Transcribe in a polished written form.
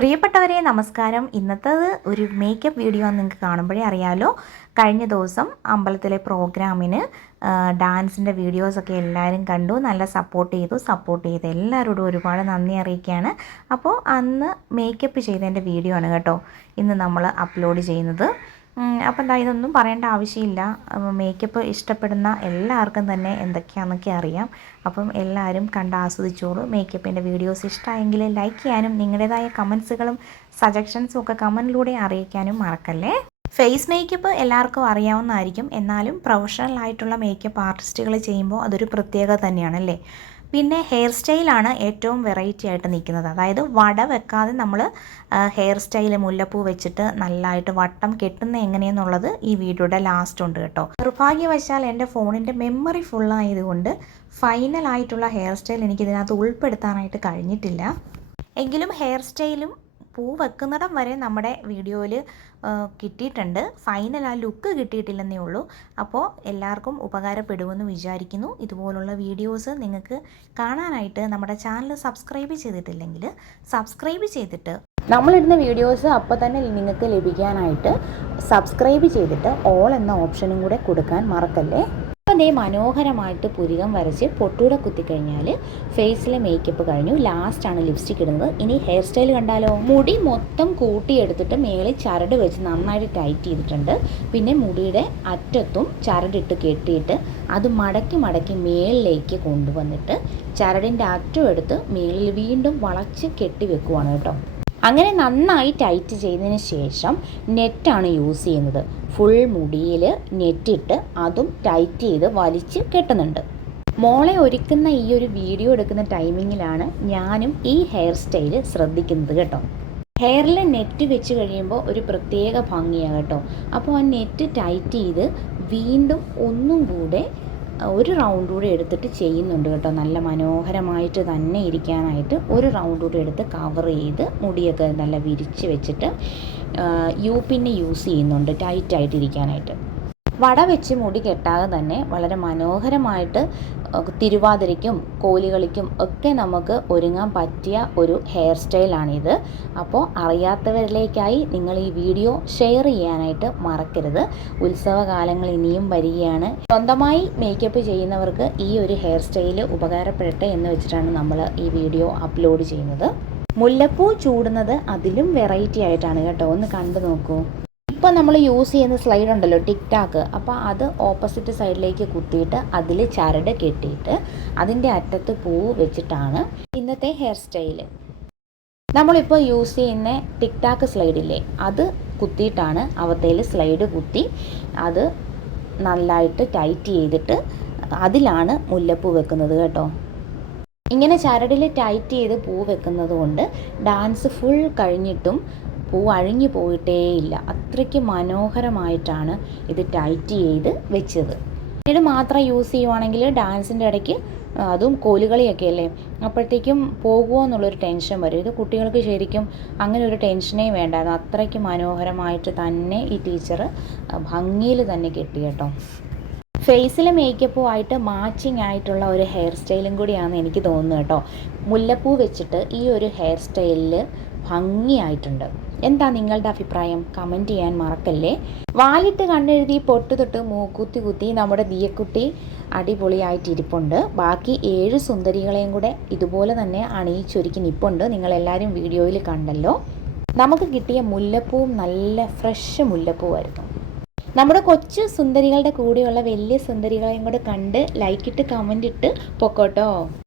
പ്രിയപ്പെട്ടവരെ നമസ്കാരം. ഇന്നത്തേത് ഒരു മേക്കപ്പ് വീഡിയോ നിങ്ങൾക്ക് കാണുമ്പോഴേ അറിയാമല്ലോ. കഴിഞ്ഞ ദിവസം അമ്പലത്തിലെ പ്രോഗ്രാമിന് ഡാൻസിൻ്റെ വീഡിയോസൊക്കെ എല്ലാവരും കണ്ടു, നല്ല സപ്പോർട്ട് ചെയ്ത് എല്ലാവരോടും ഒരുപാട് നന്ദി അറിയിക്കുകയാണ്. അപ്പോൾ അന്ന് മേക്കപ്പ് ചെയ്തതിൻ്റെ വീഡിയോ ആണ് കേട്ടോ ഇന്ന് നമ്മൾ അപ്ലോഡ് ചെയ്യുന്നത്. അപ്പം എന്താ, ഇതൊന്നും പറയേണ്ട ആവശ്യമില്ല. മേക്കപ്പ് ഇഷ്ടപ്പെടുന്ന എല്ലാവർക്കും തന്നെ എന്തൊക്കെയാണെന്നൊക്കെ അറിയാം. അപ്പം എല്ലാവരും കണ്ട് ആസ്വദിച്ചോളൂ. മേക്കപ്പിൻ്റെ വീഡിയോസ് ഇഷ്ടമായെങ്കിൽ ലൈക്ക് ചെയ്യാനും നിങ്ങളുടേതായ കമൻസുകളും സജഷൻസും ഒക്കെ കമൻറ്റിലൂടെ അറിയിക്കാനും മറക്കല്ലേ. ഫേസ് മേക്കപ്പ് എല്ലാവർക്കും അറിയാവുന്നതായിരിക്കും, എന്നാലും പ്രൊഫഷണൽ ആയിട്ടുള്ള മേക്കപ്പ് ആർട്ടിസ്റ്റുകൾ ചെയ്യുമ്പോൾ അതൊരു പ്രത്യേകത തന്നെയാണല്ലേ. പിന്നെ ഹെയർ സ്റ്റൈലാണ് ഏറ്റവും വെറൈറ്റി ആയിട്ട് നിൽക്കുന്നത്. അതായത് വട വെക്കാതെ നമ്മൾ ഹെയർ സ്റ്റൈൽ മുല്ലപ്പൂ വെച്ചിട്ട് നല്ലതായിട്ട് വട്ടം കെട്ടുന്ന എങ്ങനെയെന്നുള്ളത് ഈ വീഡിയോയുടെ ലാസ്റ്റ് ഉണ്ട് കേട്ടോ. നിർഭാഗ്യവശാൽ എൻ്റെ ഫോണിൻ്റെ മെമ്മറി ഫുള്ളായതുകൊണ്ട് ഫൈനലായിട്ടുള്ള ഹെയർ സ്റ്റൈൽ എനിക്കിതിനകത്ത് ഉൾപ്പെടുത്താനായിട്ട് കഴിഞ്ഞിട്ടില്ല. എങ്കിലും ഹെയർ സ്റ്റൈലും പൂ വെക്കുന്നിടം വരെ നമ്മുടെ വീഡിയോയിൽ കിട്ടിയിട്ടുണ്ട്. ഫൈനൽ ആ ലുക്ക് കിട്ടിയിട്ടില്ലെന്നേ ഉള്ളൂ. അപ്പോൾ എല്ലാവർക്കും ഉപകാരപ്പെടുമെന്ന് വിചാരിക്കുന്നു. ഇതുപോലുള്ള വീഡിയോസ് നിങ്ങൾക്ക് കാണാനായിട്ട് നമ്മുടെ ചാനൽ സബ്സ്ക്രൈബ് ചെയ്തിട്ടില്ലെങ്കിൽ സബ്സ്ക്രൈബ് ചെയ്തിട്ട് നമ്മളിടുന്ന വീഡിയോസ് അപ്പോൾ തന്നെ നിങ്ങൾക്ക് ലഭിക്കാനായിട്ട് സബ്സ്ക്രൈബ് ചെയ്തിട്ട് ഓൾ എന്ന ഓപ്ഷനും കൂടെ കൊടുക്കാൻ മറക്കല്ലേ. അപ്പം അതേ മനോഹരമായിട്ട് പുരികം വരച്ച് പൊട്ടൂടെ കുത്തിക്കഴിഞ്ഞാൽ ഫേസിലെ മേക്കപ്പ് കഴിഞ്ഞു. ലാസ്റ്റാണ് ലിപ്സ്റ്റിക് ഇടുന്നത്. ഇനി ഹെയർ സ്റ്റൈൽ കണ്ടാലോ. മുടി മൊത്തം കൂട്ടിയെടുത്തിട്ട് മേളിൽ ചരട് വെച്ച് നന്നായിട്ട് ടൈറ്റ് ചെയ്തിട്ടുണ്ട്. പിന്നെ മുടിയുടെ അറ്റത്തും ചരടിട്ട് കെട്ടിയിട്ട് അത് മടക്കി മേളിലേക്ക് കൊണ്ടുവന്നിട്ട് ചരടിൻ്റെ അറ്റം എടുത്ത് മേളിൽ വീണ്ടും വളച്ച് കെട്ടി വെക്കുവാണ് കേട്ടോ. അങ്ങനെ നന്നായി ടൈറ്റ് ചെയ്തതിന് ശേഷം നെറ്റാണ് യൂസ് ചെയ്യുന്നത്. ഫുൾ മുടിയിൽ നെറ്റിട്ട് അതും ടൈറ്റ് ചെയ്ത് വലിച്ച് കെട്ടുന്നുണ്ട്. മോളെ ഒരുക്കുന്ന ഈ ഒരു വീഡിയോ എടുക്കുന്ന ടൈമിങ്ങിലാണ് ഞാനും ഈ ഹെയർ സ്റ്റൈൽ ശ്രദ്ധിക്കുന്നത് കേട്ടോ. ഹെയറിൽ നെറ്റ് വെച്ച് കഴിയുമ്പോൾ ഒരു പ്രത്യേക ഭംഗിയാണ് കേട്ടോ. അപ്പോൾ ആ നെറ്റ് ടൈറ്റ് ചെയ്ത് വീണ്ടും ഒന്നും കൂടെ ഒരു റൗണ്ട് കൂടെ എടുത്തിട്ട് ചെയ്യുന്നുണ്ട് കേട്ടോ. നല്ല മനോഹരമായിട്ട് തന്നെ ഇരിക്കാനായിട്ട് ഒരു റൗണ്ട് കൂടെ എടുത്ത് കവർ ചെയ്ത് മുടിയൊക്കെ നല്ല വിരിച്ച് വെച്ചിട്ട് യൂപ്പിന്നെ യൂസ് ചെയ്യുന്നുണ്ട് ടൈറ്റായിട്ടിരിക്കാനായിട്ട്. വട വെച്ച് മുടി കെട്ടാതെ തന്നെ വളരെ മനോഹരമായിട്ട് തിരുവാതിരയ്ക്കും കോലുകളിക്കും ഒക്കെ നമുക്ക് ഒരുങ്ങാൻ പറ്റിയ ഒരു ഹെയർ സ്റ്റൈലാണിത്. അപ്പോൾ അറിയാത്തവരിലേക്കായി നിങ്ങൾ ഈ വീഡിയോ ഷെയർ ചെയ്യാനായിട്ട് മറക്കരുത്. ഉത്സവകാലങ്ങൾ ഇനിയും വരികയാണ്. സ്വന്തമായി മേക്കപ്പ് ചെയ്യുന്നവർക്ക് ഈ ഒരു ഹെയർ സ്റ്റൈൽ ഉപകാരപ്പെടട്ടെ എന്ന് വെച്ചിട്ടാണ് നമ്മൾ ഈ വീഡിയോ അപ്ലോഡ് ചെയ്യുന്നത്. മുല്ലപ്പൂ ചൂടുന്നത് അതിലും വെറൈറ്റി ആയിട്ടാണ് കേട്ടോ. ഒന്ന് കണ്ടു നോക്കൂ. ഇപ്പോൾ നമ്മൾ യൂസ് ചെയ്യുന്ന സ്ലൈഡ് ഉണ്ടല്ലോ, ടിക് ടാക്ക്. അപ്പോൾ അത് ഓപ്പോസിറ്റ് സൈഡിലേക്ക് കുത്തിയിട്ട് അതിൽ ചരട് കെട്ടിയിട്ട് അതിൻ്റെ അറ്റത്ത് പൂ വെച്ചിട്ടാണ് ഇന്നത്തെ ഹെയർ സ്റ്റൈല്. നമ്മളിപ്പോൾ യൂസ് ചെയ്യുന്ന ടിക് ടാക്ക് സ്ലൈഡില്ലേ, അത് കുത്തിയിട്ടാണ് അവത്തേൽ സ്ലൈഡ് കുത്തി അത് നല്ലതായിട്ട് ടൈറ്റ് ചെയ്തിട്ട് അതിലാണ് മുല്ലപ്പൂ വെക്കുന്നത് കേട്ടോ. ഇങ്ങനെ ചരടിൽ ടൈറ്റ് ചെയ്ത് പൂ വെക്കുന്നത് കൊണ്ട് ഡാൻസ് ഫുൾ കഴിഞ്ഞിട്ടും പൂ അഴിഞ്ഞു പോയിട്ടേയില്ല. അത്രയ്ക്ക് മനോഹരമായിട്ടാണ് ഇത് ടൈറ്റ് ചെയ്ത് വെച്ചത്. ഇത് മാത്രം യൂസ് ചെയ്യുവാണെങ്കിൽ ഡാൻസിൻ്റെ ഇടയ്ക്ക് അതും കോലുകളിയൊക്കെ അല്ലേ, അപ്പോഴത്തേക്കും പോകുമോ എന്നുള്ളൊരു ടെൻഷൻ വരും. ഇത് കുട്ടികൾക്ക് ശരിക്കും അങ്ങനെ ഒരു ടെൻഷനേ വേണ്ടായിരുന്നു. അത്രയ്ക്ക് മനോഹരമായിട്ട് തന്നെ ഈ ടീച്ചർ ഭംഗിയിൽ തന്നെ കെട്ടി കേട്ടോ. ഫേസിലെ മേക്കപ്പുമായിട്ട് മാച്ചിങ് ആയിട്ടുള്ള ഒരു ഹെയർ സ്റ്റൈലും കൂടിയാണ് എനിക്ക് തോന്നുന്നത് കേട്ടോ. മുല്ലപ്പൂ വെച്ചിട്ട് ഈ ഒരു ഹെയർ സ്റ്റൈലിൽ ഭംഗിയായിട്ടുണ്ട്. എന്താ നിങ്ങളുടെ അഭിപ്രായം? കമൻറ്റ് ചെയ്യാൻ മറക്കല്ലേ. വാലിട്ട് കണ്ണെഴുതി പൊട്ട് തൊട്ട് മൂക്കുത്തി കുത്തി നമ്മുടെ ദിയക്കുട്ടി അടിപൊളിയായിട്ടിരിപ്പുണ്ട്. ബാക്കി 7 സുന്ദരികളെയും കൂടെ ഇതുപോലെ തന്നെ അണിയിച്ചൊരുക്കി നിപ്പുണ്ട്. നിങ്ങളെല്ലാവരും വീഡിയോയിൽ കണ്ടല്ലോ. നമുക്ക് കിട്ടിയ മുല്ലപ്പൂവും നല്ല ഫ്രഷ് മുല്ലപ്പൂവായിരുന്നു. നമ്മുടെ കൊച്ചു സുന്ദരികളുടെ കൂടെയുള്ള വലിയ സുന്ദരികളെയും കൂടെ കണ്ട് ലൈക്കിട്ട് കമൻ്റ് ഇട്ട് പൊക്കോട്ടോ.